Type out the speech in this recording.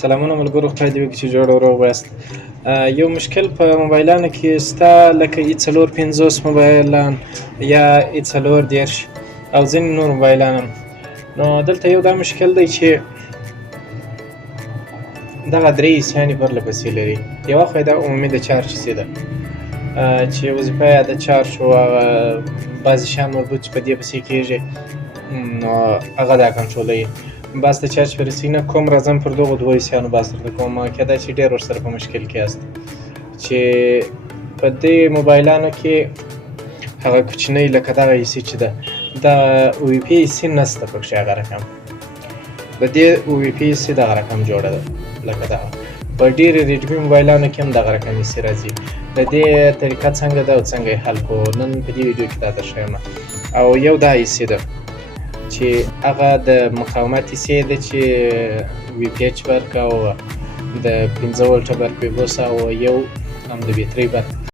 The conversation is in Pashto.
سلامونه ملګرو، خدای دې وکړي چې جوړ او روغ یاست. یو مشکل په موبایلانو کې سته، لکه ای 450 موبایلان یا ای 410 او ځینې نور موبایلان هم. نو دلته یو دا مشکل دی چې دغه درې حصیانې پرله پسې لري. یوه خو یې دا عمومي د چارج حصې ده، چې وظیفه یې د چارج و هغه بعضې شیان مربوط چې په دې پسې کېږي، نو هغه دا کنټرولوي. بس د چارج په رسېدنه کوم راځم پر دغو دوو حصیانو بحث درته کوم. کېدای شي ډېر ورسره په مشکل کې یاست چې په دې موبایلانو کې هغه کوچنۍ لکه دغه حصې چې ده، د او وي پي حصې نشته پکښې هغه رقم. د دې او وي پي حصې دغه رقم جوړه ده لکه دغه. په ډېرې ریډمي موبایلانو کې هم دغه رقم حصې راځي. د دې طریقه څنګه ده او څنګه یې حل کړو، نن په دې ویډیو کې دا درښیم. او یو دا حصې ده چې هغه د مقاومت حصې ده چې وي پي ایچ برق او د 15 ولټه برق ویبوس او یو هم د بیټرۍ برق